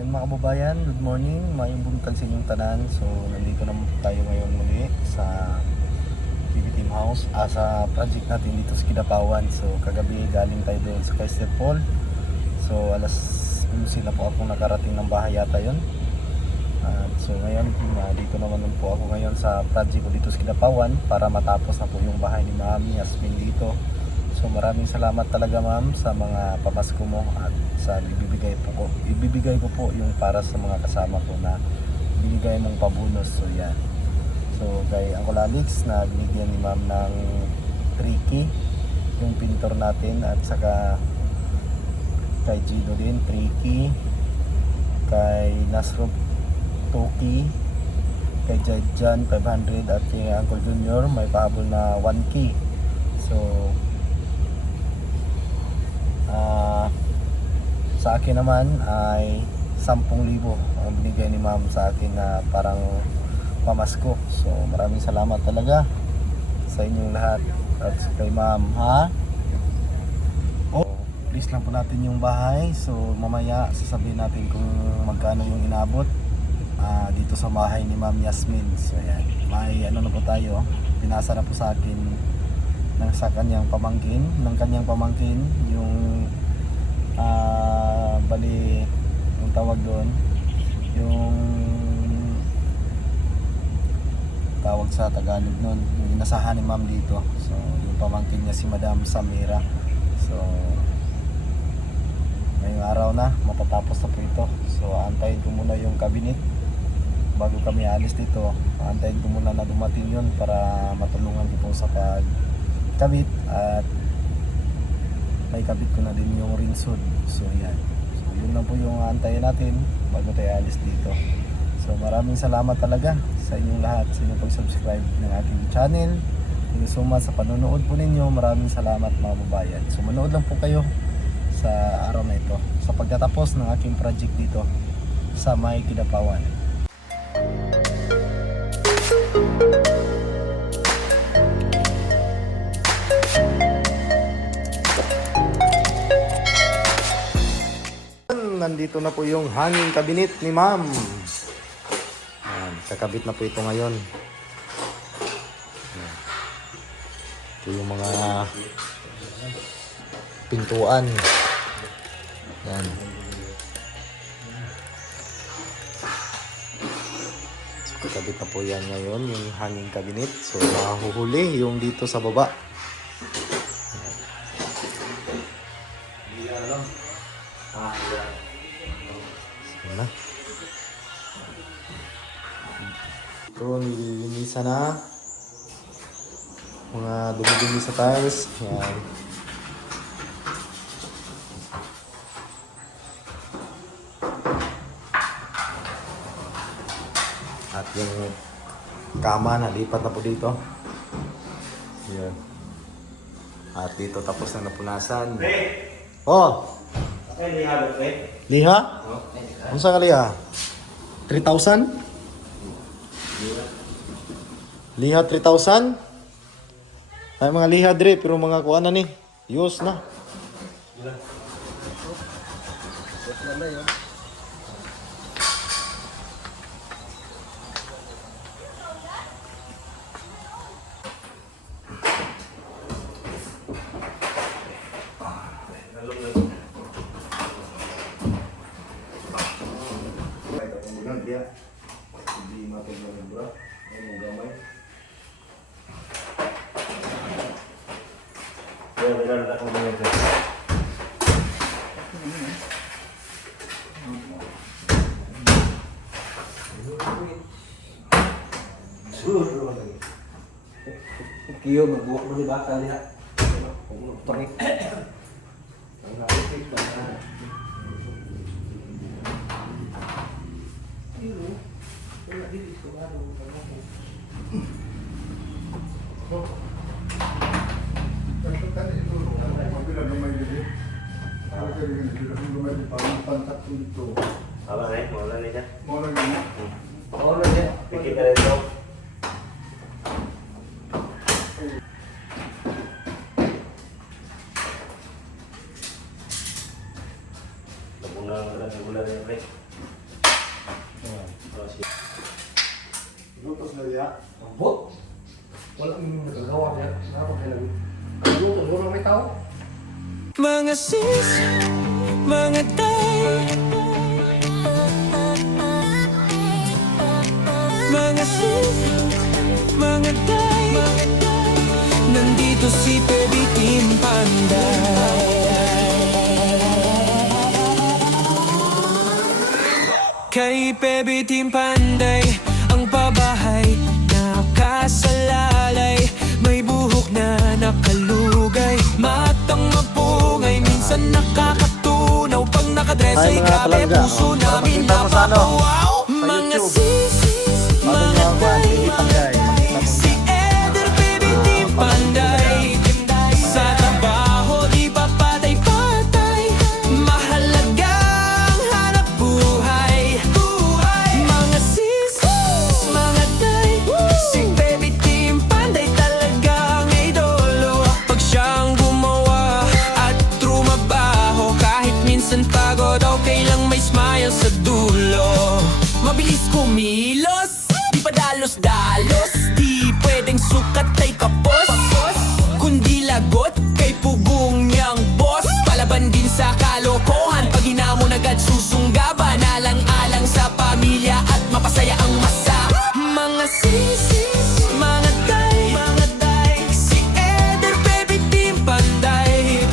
Yun mga kababayan, good morning, mayong buntag sa inyong tanan. So nandito naman tayo ngayon muli sa PB Team House, sa project natin dito sa Kidapawan. So kagabi galing tayo doon sa Kaiser Paul. So alas 11 na po ako nakarating ng bahay yata yun. So ngayon, dito naman po ako ngayon sa project ko dito sa Kidapawan para matapos na po yung bahay ni Ma'am Yasmin dito. So maraming salamat talaga ma'am sa mga pamasko mo at sa ibibigay ko po yung para sa mga kasama ko na binigay mong pabunos. So yan. So kay Uncle Alex na binigyan ni ma'am ng 3K yung pintor natin, at saka kay Gino din 3K, kay Nasro 2K, kay Jan 500, at kay Uncle Junior may pahabol na 1K. So sa akin naman ay 10,000 ang binigay ni ma'am sa akin na parang pamasko. So maraming salamat talaga sa inyong lahat at kay ma'am, ha? Please lang po natin yung bahay. So mamaya sasabihin natin kung magkano yung inabot dito sa bahay ni Ma'am Yasmin. So yan, may ano na po tayo, pinasa na po sa akin ng kanyang pamangkin yung bali yung tawag doon, yung tawag sa Tagalog nun, yung inasahan ni ma'am dito. So yung pamangkin niya si Madam Samira. So ngayong araw na matatapos na po ito. So antayin ko muna yung cabinet bago kami alis dito. Antayin ko muna na dumating yun para matulungan ko po sa pagkabit, at may kabit ko na din yung rinsod. So yan, so yun lang po yung antayin natin bago tayo alis dito. So maraming salamat talaga sa inyong lahat, sa inyong pag-subscribe ng aking channel. Thank you so much sa panonood po ninyo. Maraming salamat mga babayan. So manood lang po kayo sa araw na ito sa pagtatapos ng aking project dito sa May Kidapawan. Nandito na po yung hanging cabinet ni ma'am. Kakabit na po ito ngayon. Ito yung mga pintuan. Yan. So, kakabit na po yan ngayon, yung hanging cabinet. So mahuhuli yung dito sa baba. Na. Ito, nililinisan na mga dumi-dumi sa tiles. Yan. At yung kama nalipat na po dito. Yan. At dito tapos na napunasan. Oh! Liha? Ano sa liha? 3,000? Liha 3,000? Ay mga liha dre, pero mga kuha na ni. Yus na. Dia di mata bra, mau gamay. Ya benar tak ngomong itu. Suruh lagi. Kio magbuok mo ni bata niya. Tarik. Ang nakikita ba? Apa nih? Mau lan nih kan? Mau lagi. Mau lan ya. Bikin dari itu. Bulan ya, Pre. Lutos na diya. Ambot. Wala kang nagagawa niya. Nakapagkailan. Ang luto, wala may tao. Mga sis, mga tay, mga sis, mga tay, nandito si Baby Team Panday. Kay Baby Team Panday, ang pabahay nakasalalay, may buhok na nakalugay, matang mapungay, minsan nakakatunaw. Pag nakadress Ay, ay mga grabe, palangga, puso oh, namin makita mo sa ano, napapawaw. sa Mga YouTube. sis, Bago mga nyo ang tay, Baby Panday. Makita mo si Eder Baby Team Panday. Sa trabaho di pa patay-patay, mahalagang hanap buhay. Mga sis, mga tay, si Baby Team Panday talagang idolo. Pag siyang gumawa at trumabaho, kahit minsan pagod, okay lang may smile sa dulo. Mabilis kumilos, di pa dalos-dalos, di pwedeng sukat ay kapos, kundi lagot kay pugong niyang boss. Palaban din sa kalokohan, pag hinamon agad susunggaban, alang-alang sa pamilya at mapasaya ang masa. Mga sisis, mga tay, si Eder Baby Team Panday.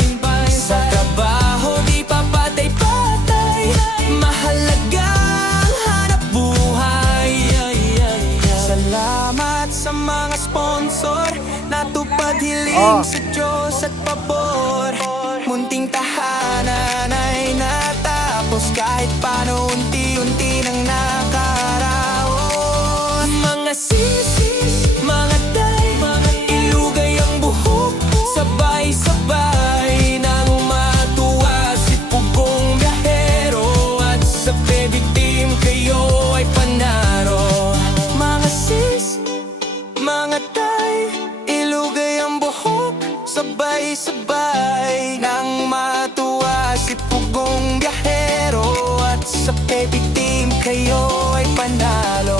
Sa trabaho di pa patay-patay, mahalagang hanap buhay. Salamat sa mga sponsor, natupad hiling sa Diyos at pabor. Munting tahanan ay natapos, kahit paano unti-unti nang nakaraos. Mga sisis, mga tay, ilugay ang buhok, sabay-sabay nang matuwa si Pugong Biyahero, at sa Baby Team kayo ay panaro. Mga sis, mga tay, ilugay ang buhok, sabay-sabay nang matuwa si Pugong Biyahero, at sa Baby Team kayo ay panalo.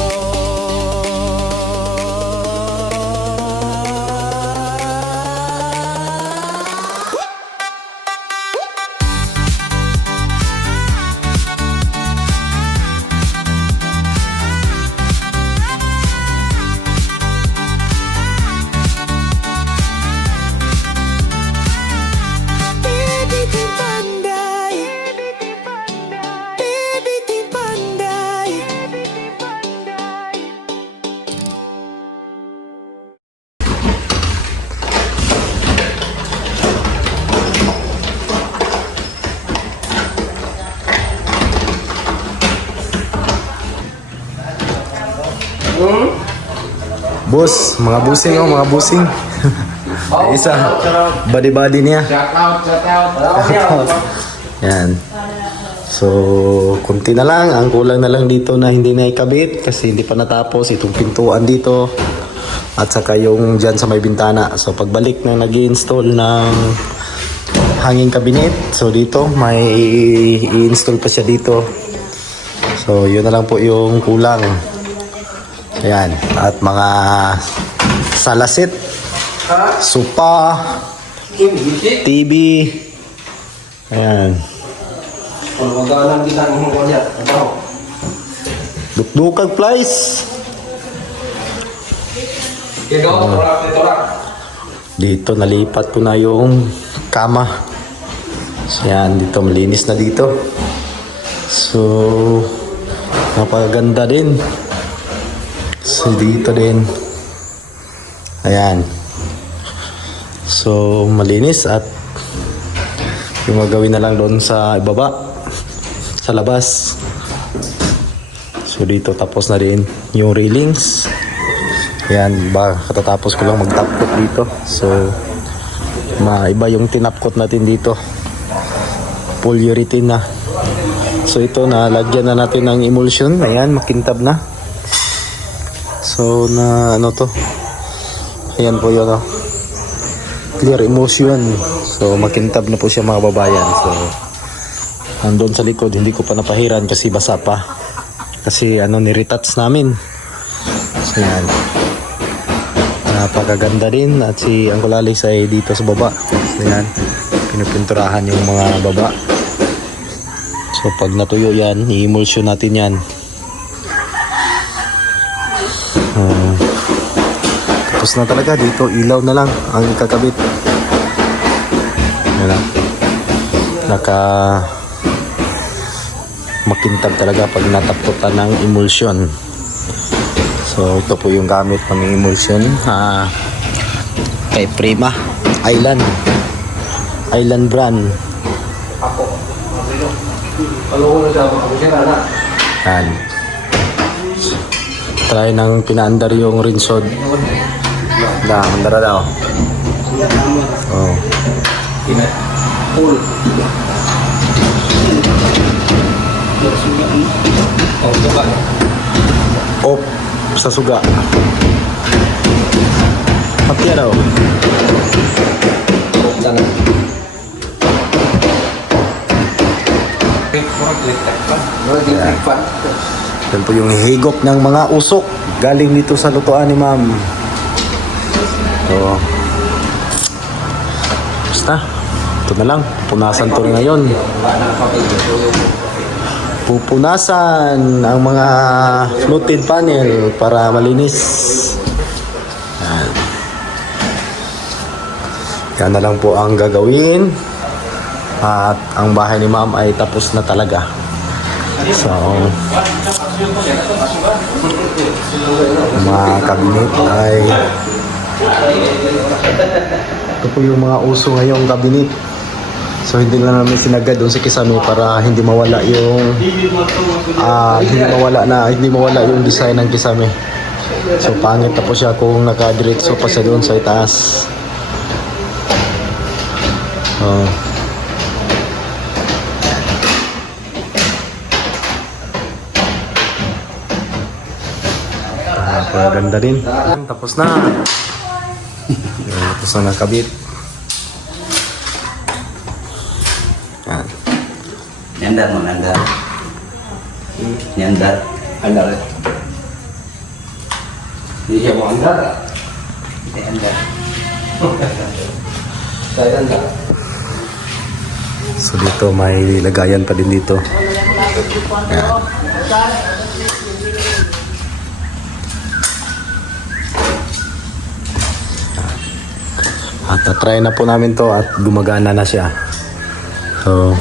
Baby Team Panday, Baby Team Panday. Boss, mga busing oh, mga busing. Isa, body-body niya. Shout out. Yan. So, kunti na lang. Ang kulang na lang dito na hindi na ikabit kasi hindi pa natapos itong pintuan dito. At saka yung dyan sa may bintana. So, pagbalik na nag-i-install ng hanging cabinet. So, dito may i-install pa siya dito. So, yun na lang po yung kulang. Ayan. At mga salasit, sopa, TV. Ayan. Magalang din ang mga niya. Dukdukag flies. Dito nalipat ko na yung kama. So yan, dito malinis na dito. So napaganda din. So dito din. Ayan. So malinis at yung gagawin na lang doon sa ibaba, sa labas. So dito tapos na rin yung railings. Yan, katatapos ko lang mag-tapcoat dito. So maiba yung tinapcoat natin dito. Polyurethane na. So ito na lagyan na natin ng emulsion. Ayan, makintab na. So na ano to? Ayan po yun, oh. Clear emulsion. So makintab na po siya mga babayan. So andun sa likod hindi ko pa napahiran kasi basa pa. Kasi ano ni-retouch namin. Yan. Napakaganda din at si Uncle Alex ay dito sa baba. Yan. Pinupinturahan yung mga baba. So pag natuyo yan, i-emulsion natin yan. Tapos na talaga dito, ilaw na lang ang kakabit. Yan lang. Makintab talaga pag natapputan ng emulsion. So ito po yung gamit pang emulsion kay Prima Island brand. Ako. Ano ko na siya, ako siya na. Yan. Try nang pinaandar yung rinsod. Andara daw. Oh. Full. Off sa suga. Pati daw. Yan po yung higop ng mga usok galing dito sa lutuan ni ma'am. So, basta ito na lang, punasan to ngayon. Pupunasan ang mga fluted panel para malinis. Yan. Yan na lang po ang gagawin. At ang bahay ni ma'am ay tapos na talaga. So, mga kabinet ay ito po yung mga uso ngayong kabinet. So hindi lang namin sinagad doon sa Kisame para hindi mawala yung hindi mawala yung design ng Kisame. So pangit na po siya kung nakadiretso pa siya doon sa itaas. Ganda din. Tapos na. Tapos na nakabit. Yan. Nyandar mo, nyandar. Nyandar. Andar. Hindi siya mo andar. Hindi, andar. Saya andar. So dito may lagayan pa din dito. Yan. At na-try na po namin to at gumagana na siya. So,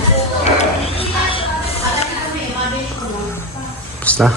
basta.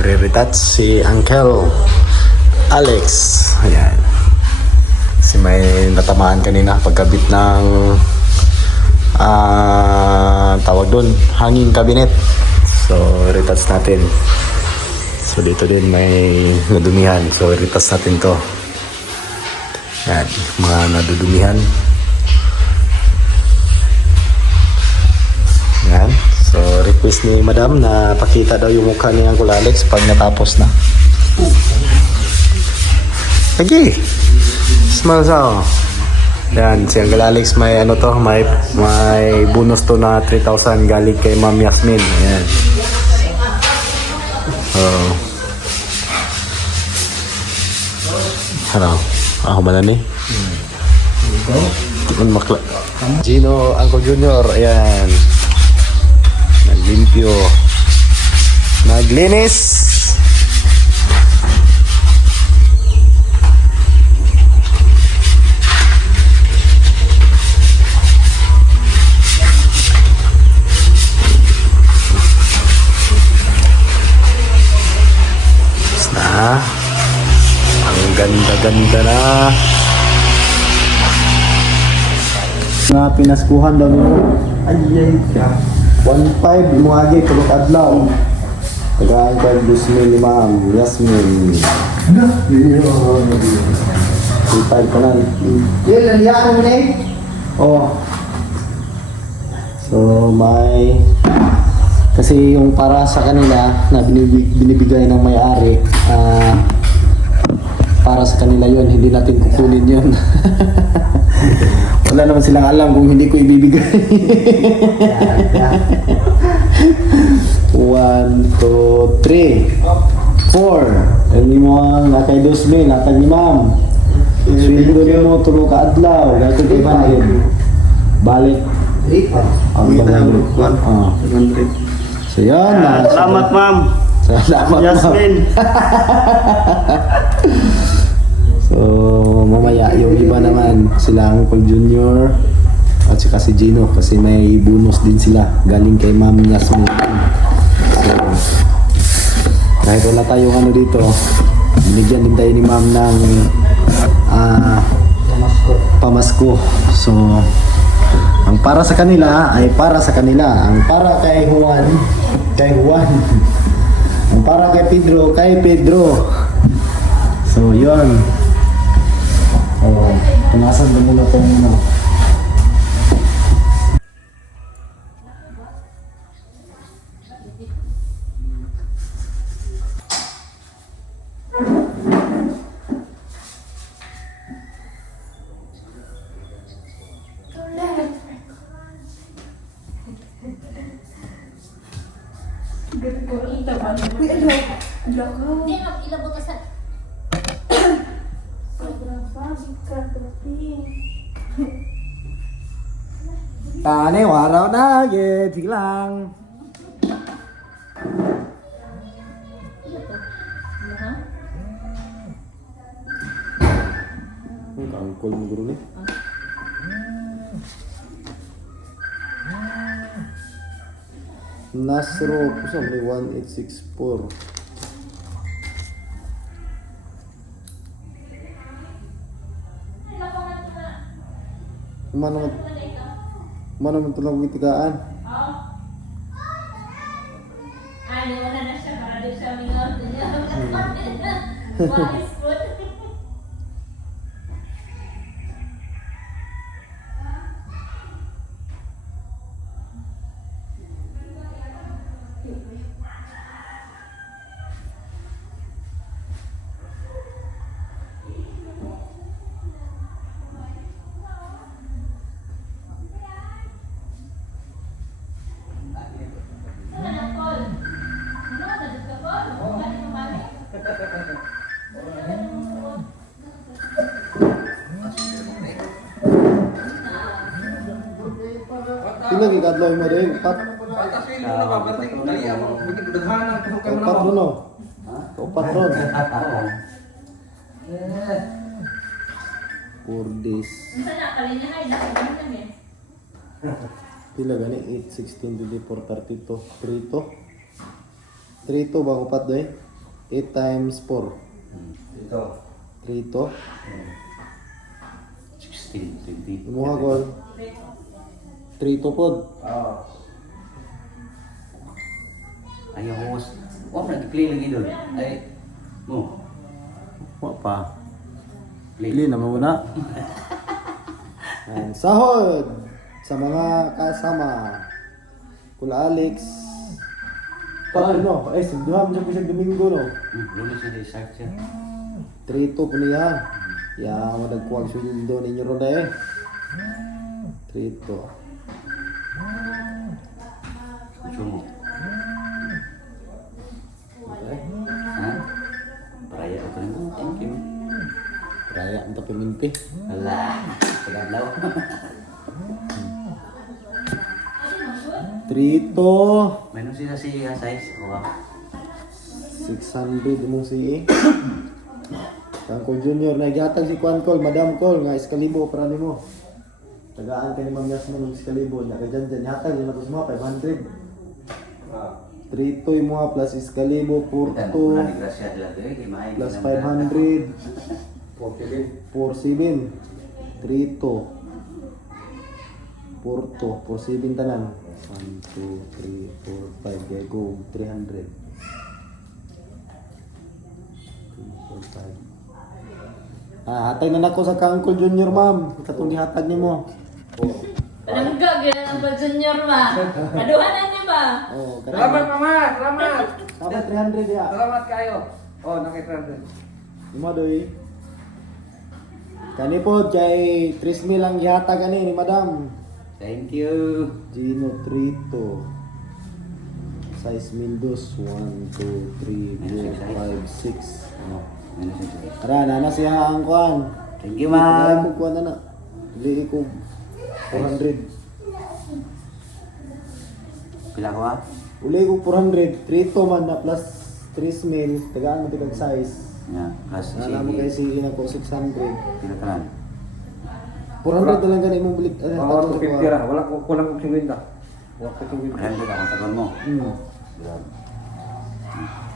Nagre-retouch si Uncle Alex. Ayan. Kasi may natamaan kanina pagkabit ng tawag doon, hanging cabinet. So, retouch natin. So, dito din may nadumihan. So, retouch natin to. Yan, mga nadudumihan. Yan. So, request ni Madam na pakita daw yung mukha ni Uncle Alex pag natapos na. Okay. Smile sa. Yan, si Uncle Alex may ano to, may bonus to na 3,000 galing kay Ma'am Yasmin. Ayan. Ano? Ako ba na ni? Gino, Uncle Junior, ayan. Naglimpyo. Naglinis. Na. Ang ganda-ganda na. Nga pinaskuhan daw mo. Ayay ka. 1.5 mo agi kulot adlaw. Tagaan ka Gusmin ni Ma'am Yasmin. 3.5 ka na. Yun, naliyaan mo na eh. Oo. So may kasi yung para sa kanila na binibigay ng may-ari, para sa kanila yon, hindi natin kukunin yon. Wala naman silang alam kung hindi ko ibibigay. 1, 2, 3, 4. Hindi mo ang nakay 2,000, natag ni Ma'am. Sweldo mo tulog ka adlaw, dahil kay Bandit. Balik. Ang so yan. Salamat, ma'am. Salamat, Yasmin. So mamaya yung iba naman sila Uncle Junior at saka si Gino kasi may bonus din sila galing kay Ma'am Yasmin. So kahit wala tayong ano dito, binigyan din tayo ni Ma'am ng pamasko. So ang para sa kanila ay para sa kanila. Ang para kay Juan, kay Juan. Ang para kay Pedro, kay Pedro. So, yun. Punasan na muna itong ano. Hindi na ilabot ka sa... Tane, waraw na, sige lang. Ang kangkol mo guru ni. Nasro, kusang may 1864. Mana naman ito lang itigaan? Ano na siya para doon siya mingaw niya. Wise food. Lagi kadlaw mo din, upat. Pantas feel mo na ba? Parang dali ang bikin daghanan kung kayo Upat na ron, upat ron. 4 days. Minsan na, kalinyahay, nakaganan eh. Pila gani? 8, 16, 24, 32. 3 to? 3 to ba upat doy? 8 times 4. Ito. 3 to. 16, 20. Imuha gol. 3 to pod. Oo. Ayaw host. Huwag na, play lagi doon. Ay, mo. Wa pa. Play. Pili na muna. And sahod sa mga kasama. Kula Alex. Paano? Ay, sigduhan mo siya Domingo no. Lunes na di start siya. 3 to po niya. Ya, madagkuwag sweldo ninyo ron eh. 3 to. Gusto mo. Okay. Ha? Paraya ako na. Thank you. Raya ang tapiminti. Wala. Pagablaw. 3 to. Meron siya size. Wow. 600 mong si Kangkol Junior na igatag si Kwan Col, Madam Col nga Excalibur para nimo. Tagaan ka ni Ma'am Yasmin ng Excalibur na kadyan dyan hatag ni natos mo 500. Ah. 3 to mo plus Excalibur 4 to Wala ni Gracia talaga eh. Kay Mahay. plus Ganda. 500 47. 47 3 to 4 to 47 tanan 1 2 3 4 5 kaya go 300 hatag na nako sa Kangkol Junior ma'am. Katong gihatag nimo. Palangga, gano'n ang junior ba? Kaduhanan niyo ba? Oh, Salamat, Mama! Salamat! Dapat 300 ya. Salamat kayo. Oh, nakita. Lima doy. Kani po kay 3,000 ang gihatag ani ni Madam. Thank you. Gino Trito. Size Mildos 1 2 3 4 5 6. Ano? Meron siya size. Ara na siya ang kuan. Thank you, ma'am. Ko kuan na. Dili ko 400. Pila ko ha? Uli ko 400. Trito man na plus 3,000. Tagaan mo tigag size. Yan. Plus Nala mo kay si ina ko 600. Pila ka lang. 400 na lang ganun imong balik. Oh, 250 ra. Wala ko kulang ko 50. Wala ko 50. Marami ka kung tagal mo. Hmm.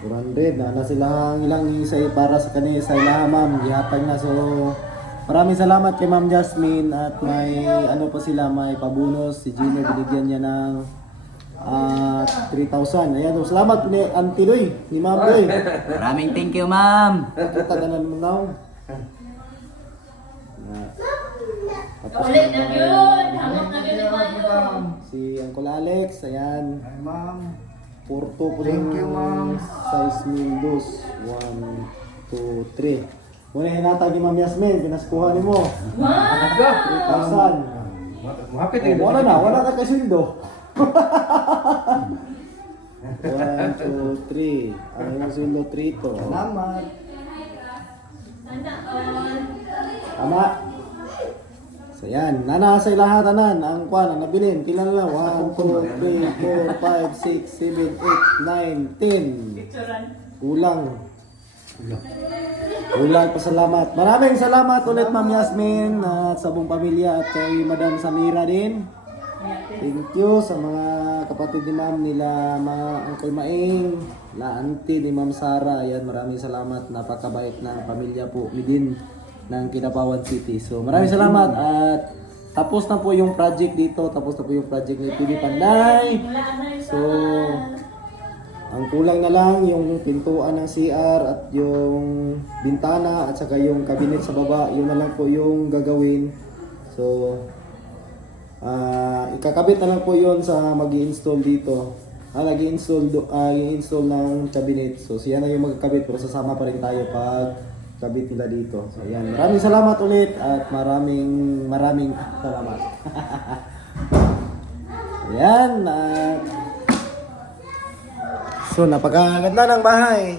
400 na sila ang ilang isay para sa kanila sa ilaha ma'am. Gihatag na so maraming salamat kay Ma'am Jasmine at may ano pa sila may pabonus si Gino binigyan niya ng 3,000. Ayan, so, salamat ni Auntie Loy, ni Ma'am Loy. Maraming thank you, ma'am. Kita ganan mo now. Tapos Ulit na yun! Hangok na yun naman. si Uncle Alex, ayan. Ay, ma'am. Porto po Thank you, ma'am. Size Mildos. 1, 2, 3. Muna hinatag ni Ma'am Yasmin, pinaskuhan ni mo. 3,000. Mahapit Oh, wala na kasildo. 1, 2, 3. Ano yung sildo 3 to? Salamat. Anak on. Tama. So yan, nanasa lahat tanan ang kwan ang nabilin. Pila na lang? 1, 2, 3, 4, 5, 6, 7, 8, 9, 10. Picturean. Kulang. Kulang pasalamat. Maraming salamat ulit Ma'am Yasmin at sa buong pamilya at kay Madam Samira din. Thank you sa mga kapatid ni Ma'am nila, mga Uncle Maing, la auntie ni Ma'am Sara. Ayan, maraming salamat. Napakabait ng pamilya po ni din ng Kidapawan City. So maraming salamat at tapos na po yung project dito. Tapos na po yung project ni TV Panday. Wala na yun So, ang kulang na lang yung pintuan ng CR at yung bintana at saka yung cabinet sa baba. Yun na lang po yung gagawin. So, ikakabit na lang po yun sa mag-i-install dito. I-install ng cabinet. So, siya na yung magkakabit pero sasama pa rin tayo pag kabit nila dito. So, ayan. Maraming salamat ulit at maraming salamat. Ayan. So, napakaganda ng bahay.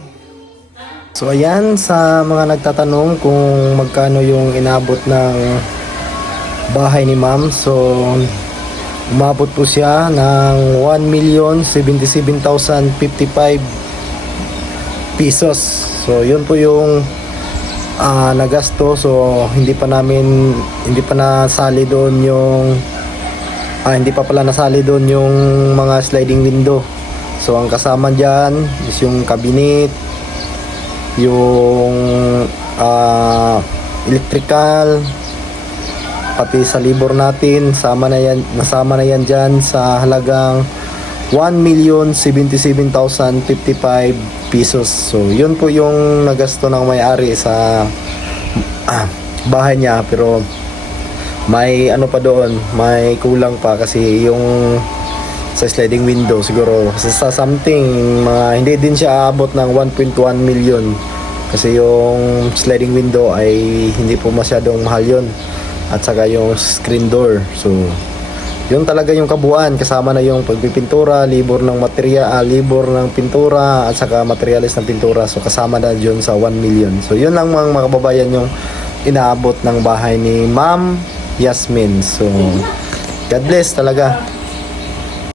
So, ayan, sa mga nagtatanong kung magkano yung inabot ng bahay ni ma'am. So, umabot po siya ng 1,077,055 pesos. So, yun po yung nagasto. So, hindi pa nasali doon yung hindi pa pala nasali doon yung mga sliding window. So ang kasama dyan is yung cabinet, yung electrical, pati sa libor natin, nasama na yan dyan sa halagang 1,077,055 pesos. So yun po yung nagasto ng may-ari sa bahay niya, pero may ano pa doon, may kulang pa kasi yung sa sliding window siguro sa something mga hindi din siya aabot ng 1.1 million kasi yung sliding window ay hindi po masyadong mahal yun, at saka yung screen door. So yun talaga yung kabuuan, kasama na yung pagpipintura, libor ng libor ng pintura, at saka materialis ng pintura. So kasama na yun sa 1 million. So yun lang mga kababayan yung inaabot ng bahay ni Ma'am Yasmin. So God bless talaga.